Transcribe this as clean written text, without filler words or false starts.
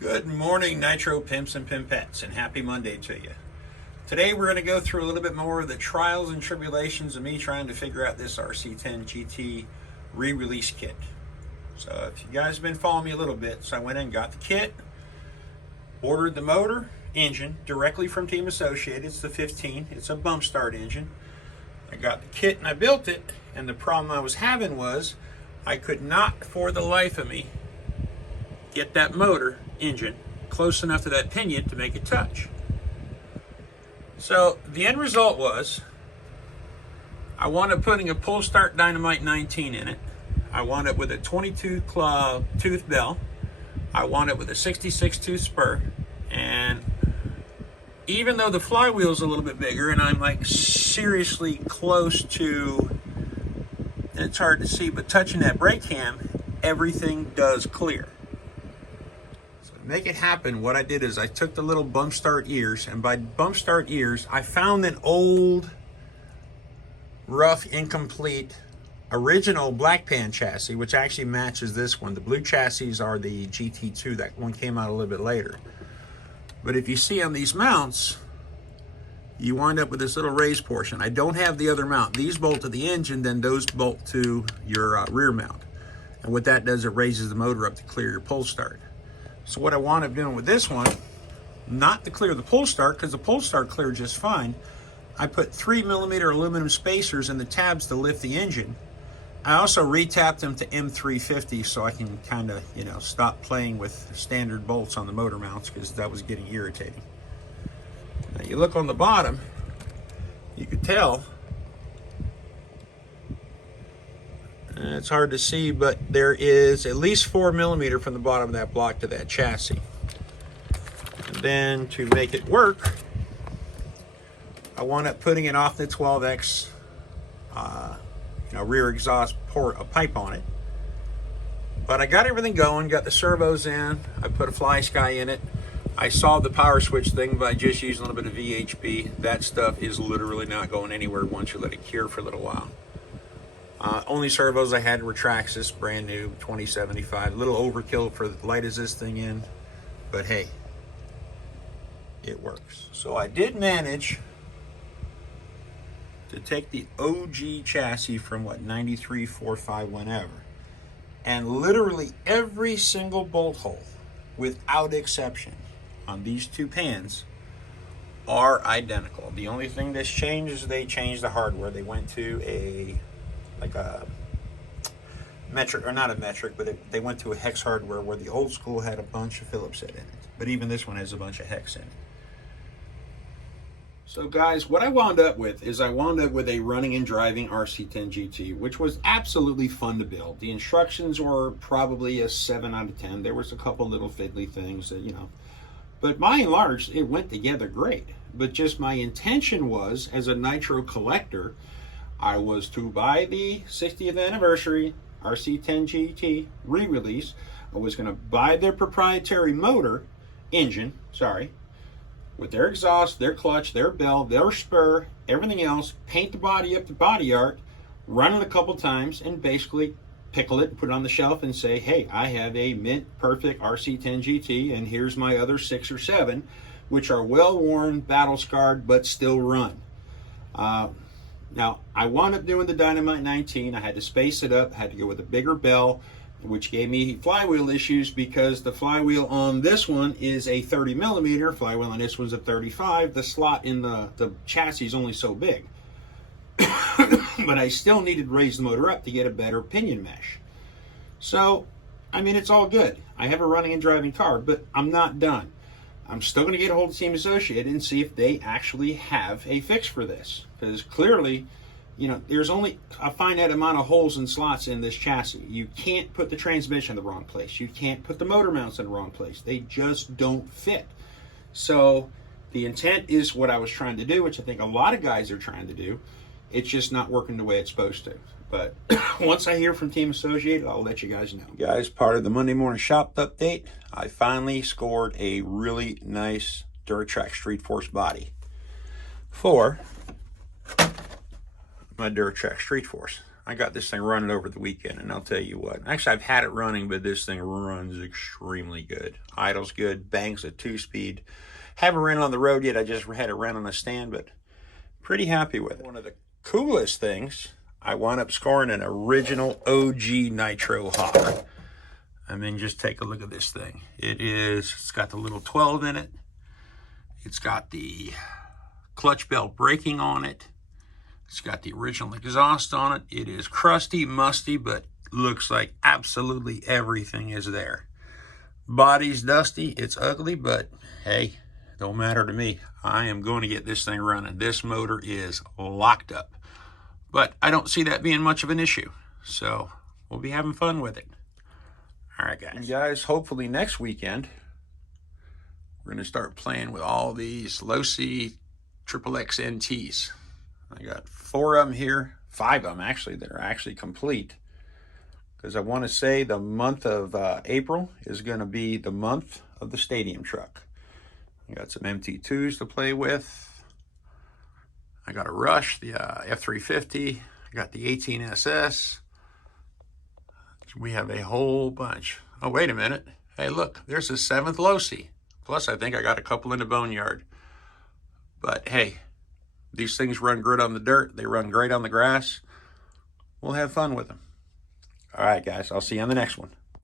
Good morning, Nitro Pimps and Pimpettes, and happy Monday to you. Today we're going to go through a little bit more of the trials and tribulations of me trying to figure out this RC10 GT re-release kit. So if you guys have been following me a little bit, so I went and got the kit, ordered the motor, engine directly from Team Associated. It's the 15, it's a bump start engine. I got the kit and I built it, and the problem I was having was I could not for the life of me get that motor engine close enough to that pinion to make it touch. So the end result was I wound up putting a pull start Dynamite 19 in it. I wound up with a 22 claw tooth bell. I wound up with a 66 tooth spur, and even though the flywheel's a little bit bigger and I'm like seriously close to, and it's hard to see, but touching that brake cam, everything does clear. Make it happen, what I did is I took the little bump start ears, and by bump start ears I found an old rough incomplete original black pan chassis, which actually matches this one. The blue chassis are the GT2, that one came out a little bit later. But if you see on these mounts, you wind up with this little raised portion. I don't have the other mount. These bolt to the engine, then those bolt to your rear mount, and what that does, it raises the motor up to clear your pull start. So what I wound up doing with this one, not to clear the pull start, because the pull start cleared just fine, I put 3mm aluminum spacers in the tabs to lift the engine. I also retapped them to M350 so I can kind of, stop playing with standard bolts on the motor mounts, because that was getting irritating. Now you look on the bottom, you could tell, it's hard to see, but there is at least 4mm from the bottom of that block to that chassis. And then to make it work, I wound up putting an off the 12X rear exhaust port, a pipe on it. But I got everything going, got the servos in, I put a fly sky in it. I solved the power switch thing by just using a little bit of VHB. That stuff is literally not going anywhere once you let it cure for a little while. Only servos I had were Traxxas, brand new, 2075. A little overkill for the light as this thing in, but hey, it works. So I did manage to take the OG chassis from 93, 45, whenever, and literally every single bolt hole, without exception, on these two pans are identical. The only thing that's changed is they changed the hardware. They went to a metric, or not a metric, but they went to a hex hardware, where the old school had a bunch of Phillips head in it. But even this one has a bunch of hex in it. So guys, what I wound up with is I wound up with a running and driving RC10 GT, which was absolutely fun to build. The instructions were probably a 7 out of 10. There was a couple little fiddly things that, but by and large, it went together great. But just my intention was, as a Nitro collector, I was to buy the 60th anniversary RC10 GT re-release. I was going to buy their proprietary engine, with their exhaust, their clutch, their bell, their spur, everything else, paint the body up to body art, run it a couple times, and basically pickle it and put it on the shelf and say, hey, I have a mint perfect RC10 GT, and here's my other 6 or 7, which are well worn, battle scarred, but still run. Now, I wound up doing the Dynamite 19. I had to space it up, had to go with a bigger bell, which gave me flywheel issues, because the flywheel on this one is a 30mm, flywheel on this one's a 35. The slot in the chassis is only so big. But I still needed to raise the motor up to get a better pinion mesh. So, it's all good. I have a running and driving car, but I'm not done. I'm still going to get a hold of Team Associated and see if they actually have a fix for this. Because clearly, there's only a finite amount of holes and slots in this chassis. You can't put the transmission in the wrong place. You can't put the motor mounts in the wrong place. They just don't fit. So the intent is what I was trying to do, which I think a lot of guys are trying to do. It's just not working the way it's supposed to. But once I hear from Team Associated, I'll let you guys know. Guys, part of the Monday morning shop update, I finally scored a really nice Duratrack Street Force body for my Duratrack Street Force. I got this thing running over the weekend, and I'll tell you what. Actually, I've had it running, but this thing runs extremely good. Idle's good. Bang's a 2-speed. Haven't ran on the road yet. I just had it ran on a stand, but pretty happy with it. One of the coolest things, I wound up scoring an original OG Nitro Hawk. I mean, just take a look at this thing. It's got the little 12 in it. It's got the clutch belt braking on it. It's got the original exhaust on it. It is crusty, musty, but looks like absolutely everything is there. Body's dusty, it's ugly, but hey, don't matter to me. I am going to get this thing running. This motor is locked up. But I don't see that being much of an issue. So we'll be having fun with it. All right, guys. And guys, hopefully next weekend, we're going to start playing with all these low-C XXX NTs. I got 4 of them here, 5 of them actually, that are actually complete. Because I want to say the month of April is going to be the month of the stadium truck. I got some MT2s to play with. I got a Rush, the F350. I got the 18SS. We have a whole bunch. Oh, wait a minute. Hey, look, there's a 7th low-C. Plus, I think I got a couple in the boneyard. But hey, these things run good on the dirt. They run great on the grass. We'll have fun with them. All right, guys. I'll see you on the next one.